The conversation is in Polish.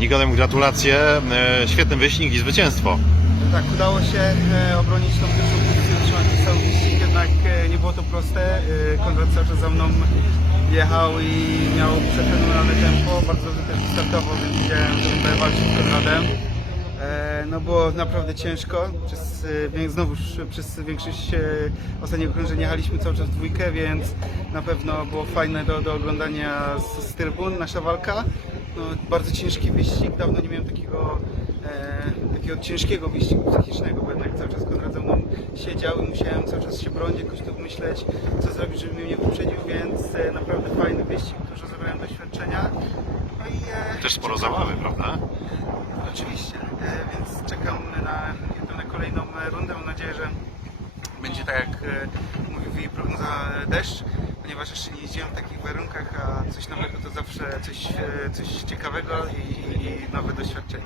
Nikodem, gratulacje, e, świetny wyścig i zwycięstwo. Tak, udało się e, obronić tą pierwszą pozycję, utrzymać cały wyścig, jednak e, nie było to proste. Konrad cały czas za mną jechał i miał przefenomenalne tempo, bardzo dobrze też startował, więc widziałem, że będę z Konradem. No było naprawdę ciężko, przez, znowuż przez większość ostatniego okrążenia jechaliśmy cały czas w dwójkę, więc na pewno było fajne do, do oglądania z, z trybun nasza walka. No, bardzo ciężki wyścig, dawno nie miałem takiego, e, takiego ciężkiego wyścigu psychicznego, bo jednak cały czas Konrad ze mną siedział i musiałem cały czas się bronić, jakoś tu myśleć, co zrobić, żeby mnie nie wyprzedził, więc e, naprawdę fajny wyścig, dużo zebrałem doświadczenia. No i, e, Też sporo czekam- zabawy, prawda? Oczywiście, e, więc czekam na, na kolejną e, rundę. Mam nadzieję, że będzie tak jak e, mówił prognoza e, deszcz, ponieważ jeszcze nie jeździłem w takich warunkach, a coś nowego to zawsze coś, e, coś ciekawego i, i nowe doświadczenie.